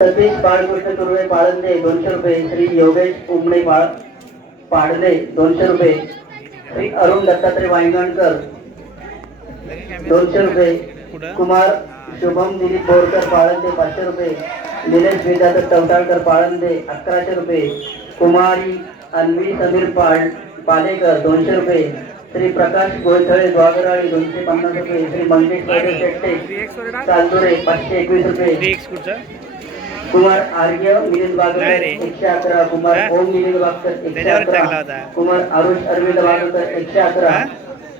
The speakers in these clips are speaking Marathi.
सतीश बाळकृष्ण तुर्वे पाळंदे दोनशे रुपये. श्री योगेश उमणे बाळ पाडले दोनशे रुपये. श्री अरुण दत्तात्रय वांगणकर दोनशे रुपये. कुमार शुभम दिलीप बोरकर पाळंदे पाचशे रुपये. निलेश विद्याधर चौटाळकर पाळंदे अकराशे रुपये. कुमारी अन्वी समीर पाळ पालेकर दोनशे रुपये. श्री प्रकाश गोळथळे द्वागराळी दोनशे पन्नास रुपये. श्री मंगेश शेट्टे. चांदुरे पाचशे एकवीस रुपये. कुमार आर्य मिलिंद बागकर नाही रे. एकशे अकरा. कुमार? ओम मिलिंद बागकर एकशे अकरा. कुमार आरुष अरविंद बागकर एकशे अकरा?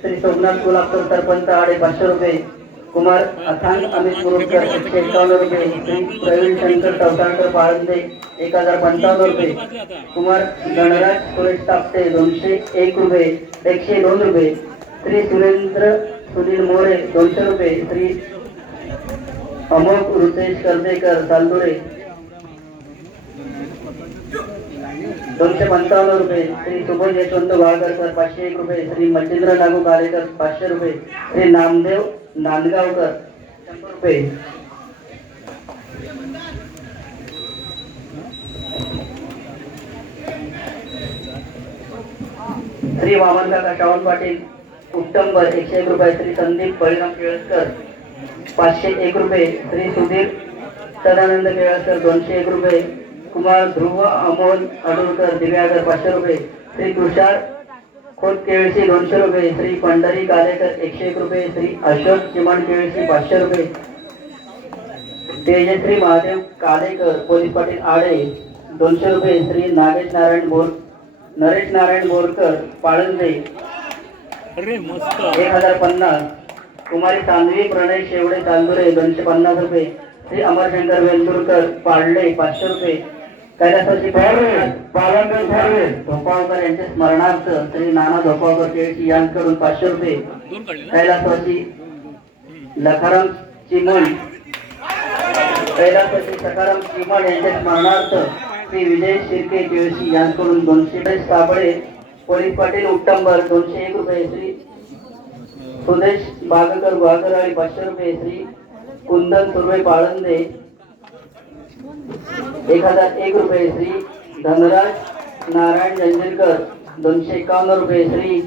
श्री सोमनाथ कोल्हापूर सरपंच आडे पाचशे रुपये. कुमार अथांग अमित मुरुडकर एकशे एकावन्न रुपये. श्री प्रवीण शंकर चौताळकर पाळंदे एक हजार पंचावन्न रुपये. कुमार गणराज सुरेश तापटे दोनशे एक रुपये. एकशे दोन रुपये. श्री सुरेंद्र सुनील मोरे दोनशे रुपये. श्री अमोक रुतेश कर्देकर चांदुरे. दोनशे पंचावन्न रुपये. श्री सुबोध यशवंत वाळकरकर पाचशे एक रुपये. श्री मच्छिंद्र नागू कारेकर पाचशे रुपये. श्री नामदेव नांदगावकर शंभर रुपये. श्री वामनकाका श्रावण पाटील उत्तमबर एकशे एक रुपये. श्री संदीप बळीराम केळकर पाचशे एक रुपये. श्री सुधीर सदानंद केळकर दोनशे एक रुपये. कुमार ध्रुव अमोल अडुलकर दिव्यागर पाचशे रुपये. श्री तुषार खोत केळशी दोनशे रुपये. श्री पंढरी कालेकर एकशे एक रुपये. श्री अशोक चिमण केळशी पाचशे रुपये. तेजश्री महादेव कालेकर पोलीस पाटील आडे दोनशे रुपये. श्री नागेश नारायण बोर नरेश नारायण बोरकर पाळंदे एक हजार पन्नास. कुमारी चांदवी प्रणय शेवडे चांदुरे दोनशे पन्नास रुपये. श्री अमरशंकर वेलदुरकर पाळले पाचशे रुपये. कैलासाची बालंकर ठरवे धोपाळकर यांच्या स्मरणार्थ श्री नाना धोपाळकर केळशी यांकडून पाचशे रुपये. कैलासवासी लखाराम चिमण. कैलासवासी सखाराम चिमण यांच्या स्मरणार्थ श्री विजय शिर्के केळशी यांकडून दोनशे साबळे पोलीस पाटील उत्तंबर दोनशे एक रुपये श्री सुदेश बागकर गुहागरवाडी पाचशे रुपये श्री कुंदन सुर्वे पाळंदे एक हजार एक रुपये श्री धनराज नारायण जंजिरकर दोनशे एकावन्न रुपये श्री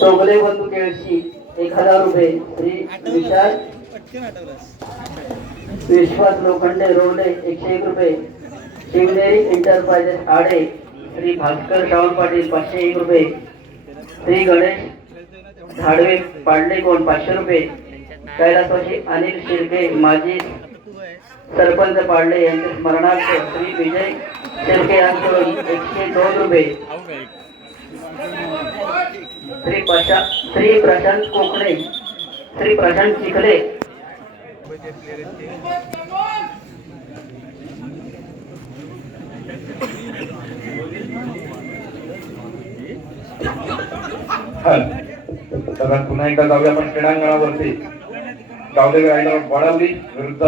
चौगले बंधू केळशी एक हजार रुपये श्री विशाल विश्वास लोखंडे रोडे एकशे एक रुपये शिवनेरी एंटरप्राइजेस आडे श्री भास्कर शाहू पाटील पाचशे एक रुपये श्री गणेश झाडवे पांडे कोण पाचशे रुपये कैलासवाशी अनिल शिर्के माजी सरपंच पाडले यांच्या स्मरणार्थ श्री विजय शेळके यांकडून एकशे दोन रुपये. श्री प्रशा श्री प्रशांत कोकणे श्री प्रशांत चिखले. तर पुन्हा एकदा जाऊया आपण क्रीडांगणावरती. गावदेवी रायडर वाढवली विरुद्ध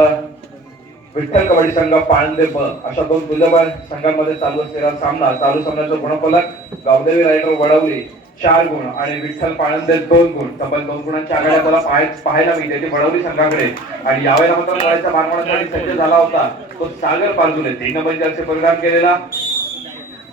विठ्ठल कबड्डी संघ पाळंदे ब अशा दोन तुझ्या संघांमध्ये चालू असलेला सामना चालू सामन्याचं गुणफलक गावदेवी रायडर वडवली चार गुण आणि विठ्ठल पाळंदे दोन गुण. तब्बल दोन गुणांच्या आघाड्या त्याला पाहाय- पाहायला मिळते. ते वडवली संघाकडे. आणि यावेळेला मात्र करायच्या मारमारासाठी सज्ज झाला होता. तो सागर पारजुले तीन नंबरचे परिणाम केलेला.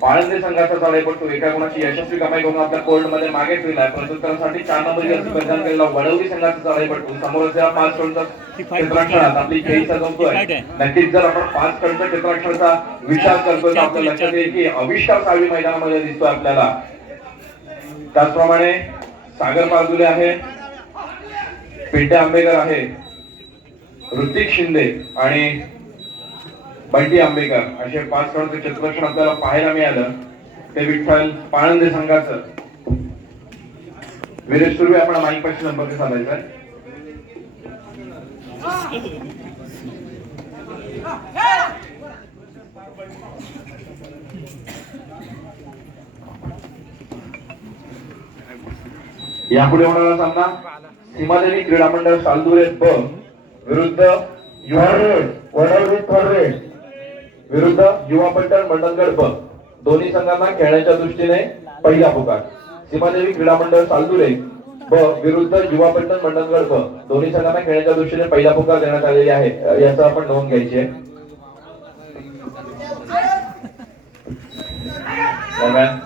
पाळंदे संघाचा चढाईपटू एका गुणाची यशस्वी कमाई करून आपल्या कोर्टमध्ये मागे ठेवलाय प्रत्युत्तरासाठी चार नंबर परिधान केलेला वडवली संघाचा चढाईपटू समोर असलेला पाच कडचा चित्राक्षरात आपली खेळीचा जमतोय नक्कीच जर आपण पाच कडच्या चित्राक्षराचा विचार करतोय तर आपल्या लक्षात येईल की अविष्कार साळवी मैदानामध्ये दिसतोय आपल्याला. त्याचप्रमाणे सागर पारजुले आहे पिंटे आंबेकर आहे ऋतिक शिंदे आणि बंटी आंबेकर असे पाच कडचे चित्रक्षण आपल्याला पाहायला मिळालं ते विठ्ठल पाळंदे संघाचं. विरेश सुर्वे आपण माईक पाशी संपर्क साधायचा यापुढे होणारा सामना सीमादेवी क्रीडा मंडळ सालदुरे ब विरुद्ध युवा वडवली थोरवे विरुद्ध युवा पलटण मंडळगड ब दोन्ही संघांना खेळण्याच्या दृष्टीने पहिला पुकार सीमादेवी क्रीडा मंडळ सालदुरे ब विरुद्ध युवा पलटण मंडळगड ब दोन्ही संघांना खेळण्याच्या दृष्टीने पहिला पुकार देण्यात आलेली आहे. याचा आपण नोंद घ्यायची आहे. दरम्यान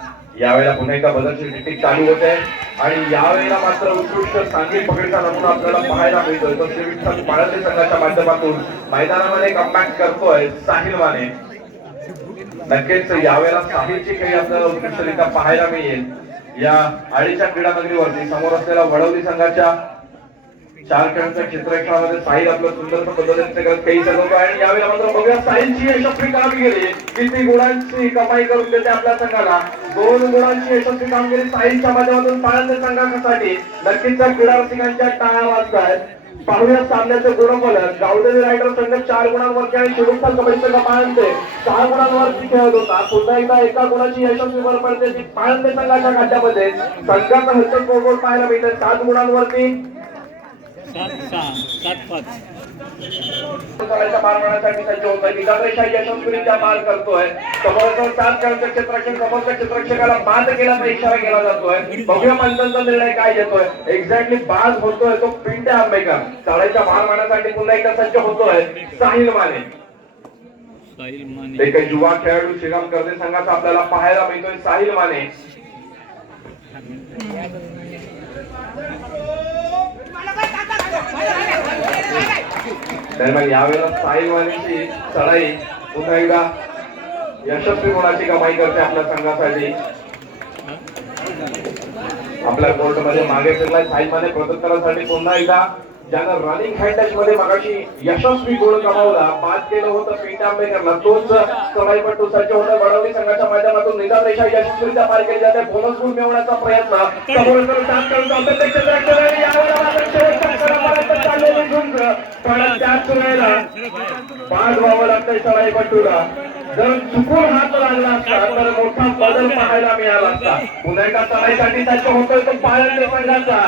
यावेळेला पुन्हा एका बदलशील टिकीट चालू होते. आणि यावेळेला मात्र उत्कृष्ट सांघिक पकडीचा नमुना आपल्याला पाहायला मिळतोय. तर श्री विठ्ठल पाळते संघाच्या माध्यमातून मैदानामध्ये कमबॅक करतोय साहिल माने नक्कीच यावेळेला साहिलची खेळी आपल्याला उत्कृष्टरित्या पाहायला मिळेल. या आळीच्या क्रीडा नगरीवरती समोर असलेल्या वडवली संघाच्या चार खेळांच्या क्षेत्ररक्षणामध्ये साहिल आपलं सुंदर पद्धतीने काही सजवतो आणि यावेळेला मात्र बघूया साहिलची यशस्वी कामगिरी गेली. किती गुणांची कमाई करून देते आपल्या संघाला. दोन गुणांची यशस्वी कामगिरी साहिलच्या माध्यमातून पाळंदे संघासाठी नक्कीच त्या क्रीडा रसिकांच्या टाळ्या वाजतायत पाहूया सामन्याचे गुणफलक. गावदेवी रायडर संघ चार गुणांवरती आणि शेवटचा कबड्डी संघ पाळंदे सहा गुणांवरती खेळत होता. पुन्हा एकदा एका गुणाची यशस्वी भर पडते. ती पाळंदे संघाच्या खात्यामध्ये संघाचा हस्तक गोडगोड पाहायला मिळते सात गुणांवरती यशस्वीरित्या मार करतोय. समोरच्या सात खेळांच्या क्षेत्ररक्षण समोरच्या क्षेत्ररक्षकाला बाद केल्याचा इशारा केला जातोय. बघूया पंचांचा निर्णय काय येतोय एक्झॅक्टली बाद होतोय तो पिंट्या आंबेकर चाळायच्या मार मारण्यासाठी पुन्हा एकदा सज्ज होतोय. साहिल माने. साहिल माने. एक युवा खेळाडू श्रीराम कर्जे संघाचा आपल्याला पाहायला मिळतोय. साहिल माने. दरम्यान यावेळेला साहिल मानेची चढाई पुन्हा एकदा यशस्वी गुणाची कमाई करते आपल्या संघासाठी. आपल्या कोर्टमध्ये मागे फिरलाय साहिल माने प्रत्युत्तरासाठी पुन्हा एकदा ज्यानं रनिंग हँडटच मध्ये मगाशी यशस्वी गोल कमावला बाद केलं होतं पीठ आंबेकरला तोच कमाईपट्टू सज्ज होता वडवली संघाच्या माध्यमातून निदान रेषा यशस्वीरित्या पार केली जाते. बोनस गुण मिळवण्याचा प्रयत्न. समोर पण त्याच वेळेला बाद व्हावं लागतंय सवाईपट्टूला जर चुकून हात लागला असता तर मोठा बदल पाहायला मिळाला असता. पुन्हा एका चढाईसाठी त्याच्या होतोय तो पाळंदे संघाचा.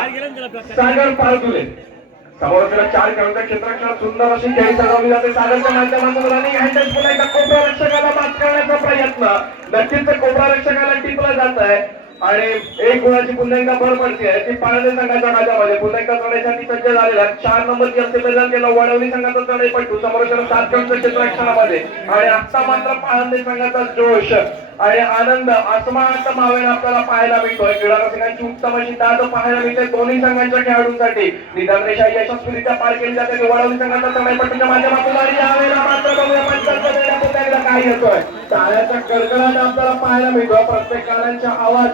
सागर पाळतुले. समोरच्या चार खेळांच्या क्षेत्ररक्षणात सुंदर अशी खेळी सजवली जाते. सागरच्या माध्यमातून रनिंग हँडल पुन्हा एकदा कोबरा रक्षकाला मात करण्याचा प्रयत्न. नक्कीच कोपरा रक्षकाला टिपलं जात आहे. आणि एक गुणाची पुन्हा एकदा भर पडते. ती पाळणे संघाच्या माझ्यामध्ये पुन्हा एकदा चढाईसाठी सज्ज झालेला. चार नंबरची असते मैदान केला वडवली संघाचा चढाई पट्टू. समोर सात खेळांच्या क्षेत्ररक्षणामध्ये. आणि आता मात्र पाळणे संघाचा जोश. आणि आनंद अस्मात मावेन आपल्याला पाहायला मिळतोय. क्रीडा रसिकांची उत्तम अशी दाद पाहायला मिळते दोन्ही संघांच्या खेळाडूंसाठी. निदान रेषा यशस्वीरित्या पार केली जाते. ती वडवली संघाचा समय पट्टूच्या माध्यमातून आणि यावेळेला मात्र बघूया पंचाहत्तर वेळा काय येतोय. टाळ्याचा कडकडाट आपल्याला पाहायला मिळतो प्रत्येक कानांच्या आवाज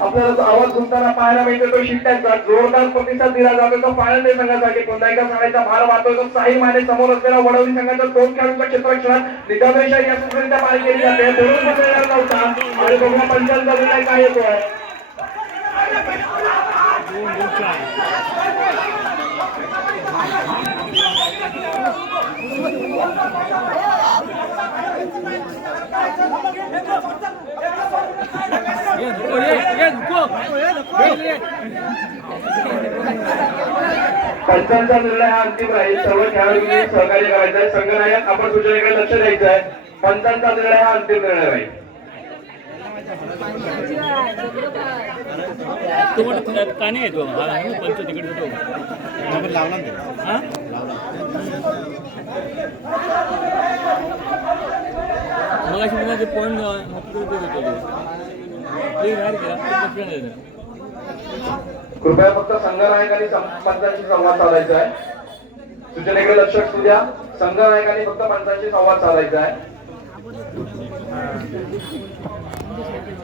आपल्याला आवाज सुटताना पाहायला मिळतो तो शिट्ट्यांचा. जोरदार प्रतिसाद दिला जातो तो पाळंदे संघासाठी पुन्हा एका संघाचा भार वाहतोय. तो साई माने समोर असलेला वडवली संघाचा दोन खेळाडूंच्या क्षेत्रक्षणात निजाम रेषा यशस्वीरित्या पार केली जाते. धरून बसलेला नव्हता. आणि बघा पंचांचा निर्णय काय येतोय. पंचांचा निर्णय हा अंतिम राहील सर्व खेळाडूंनी सहकार्य करायचं आहे संघनायक आपण सूचनेकडे लक्ष द्यायचं आहे पंचांचा निर्णय हा अंतिम निर्णय राहील. तो काने आहे तो हा आहे ना, पंच तिकडे तो हा? मगाशी मला ते. पॉईंट. कृपया फक्त संघनायकांनी सं- पंचांशी संवाद साधायचा आहे. सूचनेकडे लक्ष असू द्या. संघनायकांनी फक्त पंचांशी संवाद साधायचा आहे.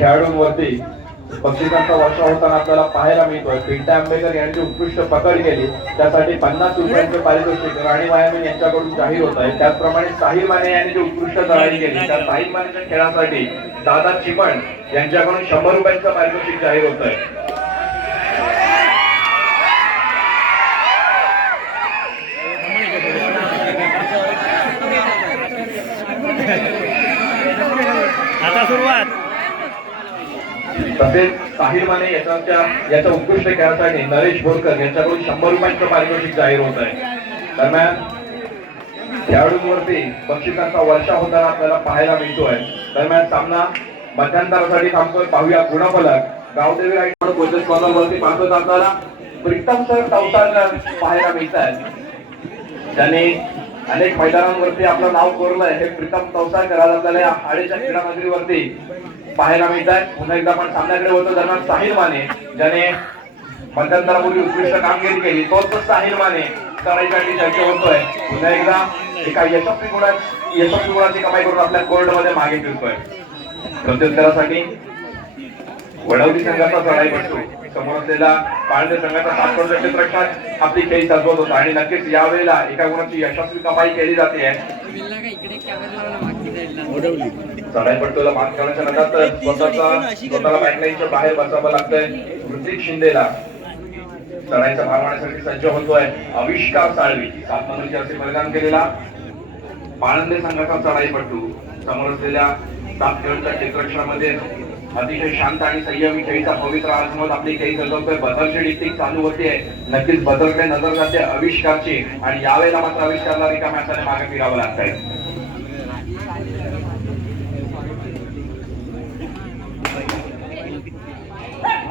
खेळाडूंवरती बक्षिसांचा वर्षा होताना आपल्याला पाहायला मिळतोय. पिंटा आंबेकर यांची उत्कृष्ट पकड केली. त्यासाठी पन्नास रुपयांचे पारितोषिक राणी वायामीन यांच्याकडून जाहीर होत आहे. त्याचप्रमाणे साहिल माने यांनी जी उत्कृष्ट तयारी केली. त्या साहिल मानेच्या खेळासाठी दादा चिमण यांच्याकडून शंभर रुपयांचं पारितोषिक जाहीर होत आहे. तसेच साहिल माने याच्या याच्या उत्कृष्ट खेळासाठी नरेश बोरकर यांच्याकडून शंभर रुपयांचं पारितोषिक जाहीर होत आहे. दरम्यान खेळाडूंवरती बक्षिसांचा वर्षा होताना आपल्याला पाहायला मिळतोय. दरम्यान सामना मध्यंतरासाठी थांबतोय. पाहूया गुणफलक. गावदेवी राईट कोचेस कॉर्नरवरती पाहतो जाताना. प्रीतम सर टवसाळकर पाहायला मिळत आहेत त्यांनी अनेक मैदानांवरती आपलं नाव कोरलंय. हे प्रीतम टवसाळकर आज आपल्याला आडेच्या हाडेच्या क्रीडा नगरीवरती पाहायला मिळत आहे पुन्हा एकदा आपण सामन्याकडे होतो दरम्यान साहिल माने ज्याने मध्यंतरापूर्वी उत्कृष्ट कामगिरी केली तोच तो साहिल माने करायसाठी चर्चा होतोय. पुन्हा एकदा एका यशस्वी गुणा यशस्वी गुणाची कमाई करून आपल्या कोर्टमध्ये मागे फिरतोय. प्रत्युत्तरासाठी वडवली संघाचा चढाई पडतोय समोर असलेला पाळणे संघाचा तात्पर्य क्षेत्रक्षात आपली खेळी सजवत होता. आणि नक्कीच यावेळेला एका गुणाची यशस्वी कमाई केली जाते. चढाई पडतोला मात करण्याच्या नंतर स्वतःचा स्वतःला बॅकलाईनच्या बाहेर बसावं लागतंय. ऋतिक शिंदेला चढाईचा भार मारण्यासाठी सज्ज होतोय. आविष्कार साळवी सात नंबरची असे परिधान केलेला. पाळंदे संघाचा चढाईपट्टू समोर असलेल्या सात खेळच्या क्षेत्ररक्षणामध्ये अतिशय शांत आणि संयमी खेळीचा पवित्र आजमत आपली खेळी सजवतोय बदलची डिस्टिंग चालू होते नक्कीच बदलकडे नजर जाते आविष्कारची. आणि यावेळेला मात्र आविष्कारला रिकाम्या मागे फिरावं लागतंय.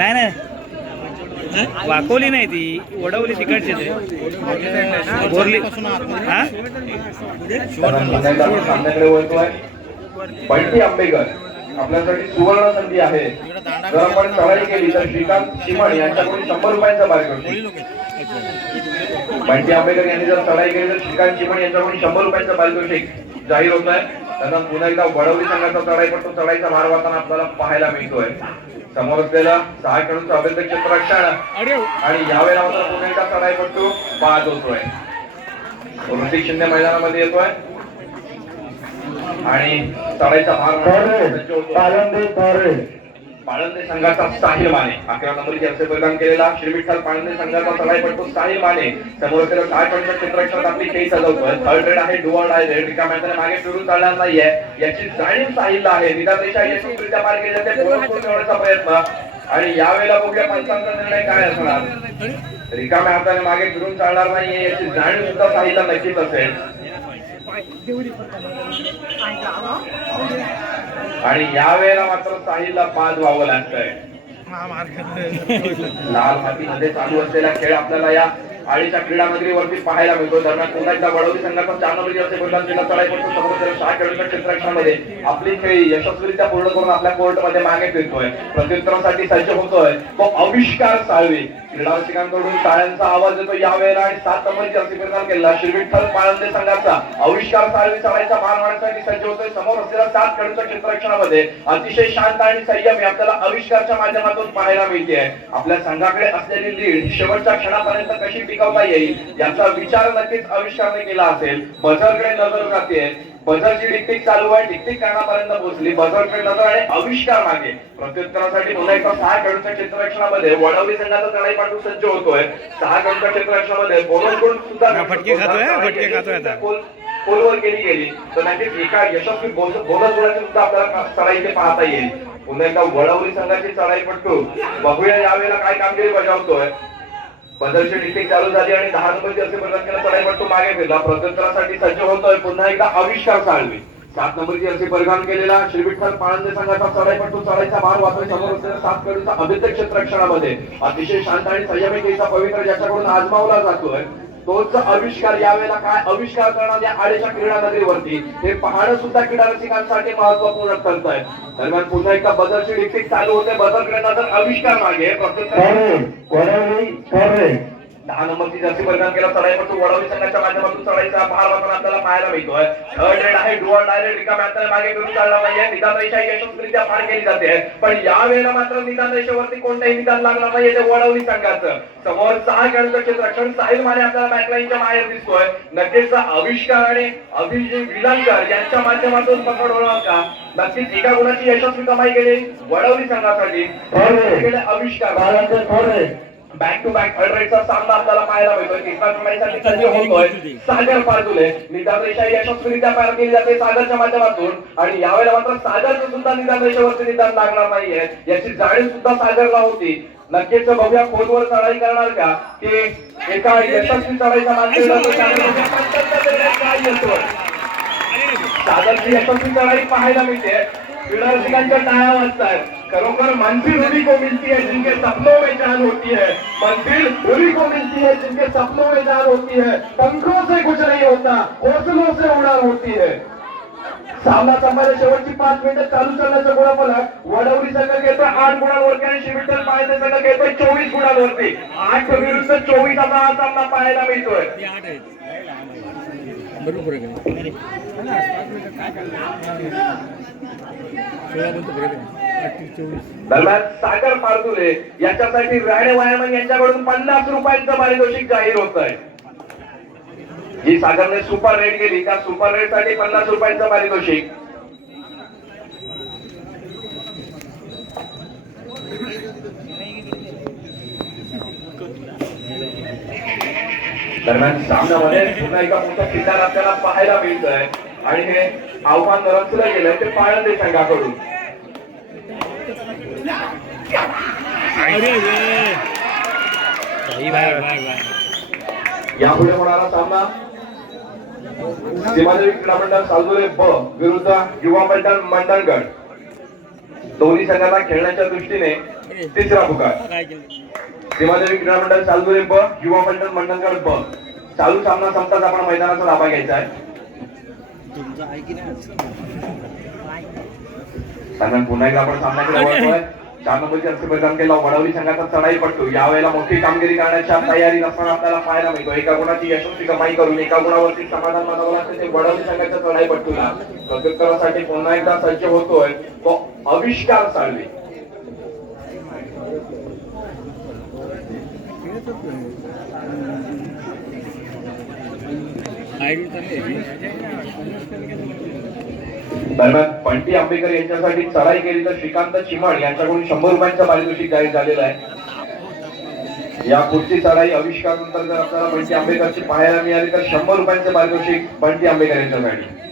नाही नाही. वाकवली नाही ती वडवली तिकडची ते. बोरली. हा? आंबेकर आपल्यासाठी सुवर्ण संधी आहे. जर आपण चढाई केली तर श्रीकांत चिमण यांच्याकडून शंभर रुपयांचा पारितोषिक बंटी आंबेकर यांनी जर चढाई केली तर श्रीकांत चिमण यांच्याकडून शंभर रुपयांचं पारितोषिक जाहीर होत आहे. त्यांना पुन्हा एकदा वडवली संघाचा चढाई पडतो. चढाईचा भार वाहताना आपल्याला पाहायला मिळतोय. समोर असलेला सहा खेळूंचं अभेद क्षेत्ररक्षण आणि यावेळेला मात्र पुन्हा एकदा चढाई पडतो. बाद होतोय. ऋतिक शिंदे मैदानामध्ये येतोय. आणि चढाईचा भार पाळंदे संघाचा साहिल माने. अकरा नंबरची असे परिधान केलेला श्री विठ्ठल पाळंदे संघाचा चढाई पडतो साहिल माने. समोर असलेला काय पडतं क्षेत्ररक्षणात आपली केस सजवतोय थर्ड रेड आहे डुअल आहे रेड रिका मैदान मागे फिरून चालणार नाहीये. याची जाणीव साहिलला आहे. निदान रेषा यशस्वीरित्या पार केली जाते ठेवण्याचा प्रयत्न. आणि यावेळेला बघूया पंचांचा निर्णय काय असणार? रिकाम्या हाताने मागे फिरून चालणार नाहीये याची जाणीव सुद्धा साहिलला नक्कीच असेल. आणि यावेळेला मात्र साहिलला बाद व्हावं लागतंय. लाल मातीमध्ये चालू असलेला खेळ आपल्याला या आळीच्या क्रीडा नगरीवरती पाहायला मिळतो. दरम्यान पुन्हा एकदा वडोली संघाचा नंबरी असे गोलंदाज जिल्हा चढाई पडतो समोर सहा खेळाडूंच्या क्षेत्ररक्षणामध्ये आपली खेळी यशस्वीरित्या पूर्ण करून आपल्या कोर्टमध्ये मागे फिरतोय. प्रत्युत्तरासाठी सज्ज होतोय. तो आविष्कार साळवी. क्रीडा रसिकांकडून टाळ्यांचा आवाज येतो. यावेळेला आणि सात नंबरची असे केला श्री विठ्ठल पाळंदे संघाचा आविष्कार साळवी चढाईचा भार मारण्यासाठी सज्ज होतोय. समोर असलेल्या सात खेळाडूंच्या क्षेत्ररक्षणामध्ये अतिशय शांत आणि संयमी आपल्याला आविष्कारच्या माध्यमातून पाहायला मिळते. आपल्या संघाकडे असलेली लीड शेवटच्या क्षणापर्यंत कशी टिकवता येईल याचा विचार नक्कीच आविष्कारने केला असेल. बझरकडे नजर जाते. बझरची डिक्टिक चालू आहे. डिक्टिक करण्यापर्यंत पोहोचली. बझरकडे नजर आणि आविष्कार मागे. प्रत्युत्तरासाठी पुन्हा एकदा सहा खेळूच्या क्षेत्ररक्षणामध्ये वडवली संघाचा चढाई पाठवून सज्ज होतोय. सहा खेळूच्या क्षेत्ररक्षणामध्ये बोलून सुद्धा फटके खातोय, फटके खातोय आता. खोल- खोलवर केली गेली. तर नक्कीच एका यशस्वी बोनस गुणाची सुद्धा आपल्याला चढाई इथे पाहता येईल. पुन्हा एकदा वडवली संघाची चढाई पटतो बघूया यावेळेला काय कामगिरी बजावतोय. बदलची डिस्ट्रिक्ट चालू झाली आणि दहा नंबरची असे प्रदान केला चढाई तो मागे फिरला. प्रत्युत्तरासाठी सज्ज होतोय पुन्हा एकदा आविष्कार चालवी. सात नंबरची असे परिधान केलेला श्री विठ्ठल पाळंदे संघाचा चढाई पटतो चढाईचा भार वाचून समोर असलेल्या सात कडूचा अभिद्य क्षेत्ररक्षणामध्ये अतिशय शांत आणि संयमी पवित्र ज्याच्याकडून आजमावला जातोय. तोच आविष्कार यावेळेला काय? आविष्कार करणार या आडेच्या क्रीडा नगरीवरती हे पाहणं सुद्धा क्रीडा रसिकांसाठी महत्त्वपूर्ण ठरत आहे दरम्यान पुन्हा एकदा बदलची डिक्टिक चालू होते. बदल करण्याचा आविष्कार मागे. फक्त दहा नंबरची जर्सी परिधान केला चढाईपटू वडवली संघाच्या माध्यमातून चढाईचा भार मात्र आपल्याला पाहायला मिळतोय. थर्ड रेड आहे डुअर डायरेक्ट रिकाम्या अंतराने मागे फिरून चालला नाहीये. निदान रेषा यशस्वीरित्या पार केली जाते. पण या वेळेला मात्र निदान रेषेवरती कोणताही निदान लागणार नाहीये ते वडवली संघाचं. समोर सहा खेळाडूचं क्षेत्ररक्षण साहिल माने आपल्याला बॅकलाईनच्या बाहेर दिसतोय. नक्कीच आविष्कार आणि अभिषेक विलांकर यांच्या माध्यमातून पकड होणार का? नक्कीच एका गुणाची यशस्वी कमाई केली वडवली संघासाठी. आविष्कार बॅक टू बॅक रेडचा सामना आपल्याला पाहायला मिळतोय. तिसरा टुर्नामेंटसाठी सज्ज होतोय. सागर पारदुले निदान रेषा यशस्वीरित्या पार केली जाते सागरच्या माध्यमातून. आणि यावेळेला मात्र सागरचं सुद्धा निदान रेषेवरती निदान लागणार नाहीये. याची जाणीव सुद्धा सागरला होती. नक्कीच बघूया खोलवर चढाई करणार का? की एका यशस्वी चढाईच्या माध्यमातून सागरची यशस्वी चढाई पाहायला मिळते. क्रीडा रसिकांच्या टाळ्या वाजतायत खरोखर मंजिल उरी को मिलती है जिनके सपनों में जान होती है मंजिल उरी को मिलती है जिनके सपनों में जान होती है पंखों से कुछ नहीं होता हौसलों से उड़ान होती है. सामना संपायला शेवटची पाच मिनिटं चालू करण्याचा गुणाफलक वडवली संघ घेतोय आठ गुणांवरती आणि शिविटल पाहायचे संघ घेतोय चोवीस गुणांवरती. आठ विरुद्ध चोवीस असा हा सामना पाहायला मिळतोय. बरोबर आहे दरम्यान सागर पारदुले याच्यासाठी राणे वायमन यांच्याकडून पन्नास रुपयांचं पारितोषिक जाहीर होत आहे ही सागरने सुपर रेट केली. त्या सुपर रेटसाठी पन्नास रुपयांचं पारितोषिक. दरम्यान सामन्यामध्ये पुन्हा एका मोठ्या खिंडार आपल्याला पाहायला मिळतंय. आणि हे आव्हान रचलं गेलंय ते पाळंदे संघाकडून. बाय बाय बाय यापुढे होणारा सामना सीमादेवी क्रीडा मंडळ सालदुरे ब विरुद्ध युवा मंडळ मंडणगड. दोन्ही संघांना खेळण्याच्या दृष्टीने तिसरा पुकार. सीमादेवी क्रीडा मंडळ सालदुरे ब युवा मंडळ मंडणगड ब चालू सामना संपताच आपण मैदानाचा ताबा घ्यायचा आहे. दरम्यान पुन्हा एकदा आपण सामन्याकडे वळतोय चार नंबरची अर्थ प्रदान केला वडवली संघाचा चढाई पडतो यावेळेला मोठी कामगिरी करण्याच्या तयारी नसताना आपल्याला पाहायला मिळतो. एका गुणाची यशस्वी कमाई करून एका गुणावरती समाधान मानावं लागतं. ते वडवली संघाच्या चढाई पट्टूला. प्रत्युत्तरासाठी पुन्हा एकदा सज्ज होतोय. तो आविष्कार साळवे आयडी चांगली आहे दरम्यान पंटी आंबेकर यांच्यासाठी चढाई केली तर श्रीकांत चिमाड यांच्याकडून शंभर रुपयांचं पारितोषिक जाहीर झालेलं आहे. या पुढची चढाई आविष्कार नंतर जर आपल्याला बंटी आंबेकरची पाहायला मिळाली तर शंभर रुपयांचं पारितोषिक बंटी आंबेकर यांच्यासाठी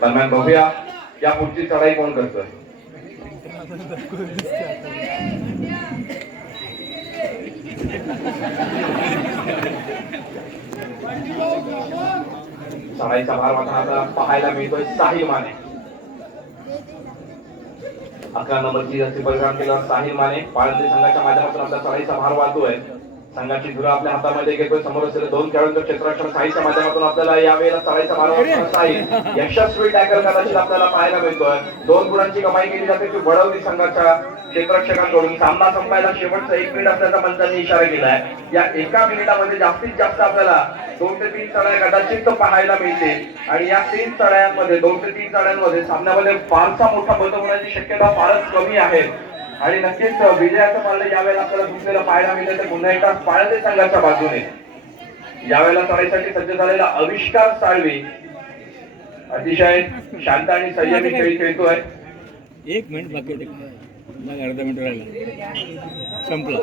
दरम्यान बघूया या पुढची चढाई कोण करतोय चढाईचा भार मात्र आता पाहायला मिळतोय साहिल माने अकरा नंबरची जास्ती परिणाम केला साहिल माने पाळंदे संघाच्या माध्यमातून आपला चढाईचा भार वाहतोय संघाची धुरा आपल्या हातामध्ये घेतोय समोर असलेले दोन खेळाडूंचं क्षेत्ररक्षण साईच्या माध्यमातून आपल्याला यावेळेला भार वाहतोय साहिल यशस्वी टॅकल कदाचित आपल्याला पाहायला मिळतोय. दोन गुणांची कमाई केली जाते ती वडवली संघाच्या क्षेत्ररक्षकांकडून. सामना संपायला शेवटचा एक मिनिट असल्याचा मंचांनी इशारा केलाय या एका मिनिटामध्ये जास्तीत जास्त आपल्याला दोन ते तीन चढाया कदाचित पाहायला मिळते आणि या तीन चढायांमध्ये दोन ते तीन चढायांमध्ये सामन्यामध्ये फारसा मोठा बदल होण्याची शक्यता फारच कमी आहे. आणि नक्कीच विजयाचं पारडं यावेळेला आपल्याला दुसऱ्याला पाहायला मिळतं ते पुन्हा एकदा पाळते संघाच्या बाजूने. यावेळेला चढाईसाठी सज्ज झालेला आविष्कार साळवी. अतिशय शांत आणि संयमी खेळी खेळतोय. एक मिनिट बाकी. मग अर्धा मिनिट राहिला. संपला.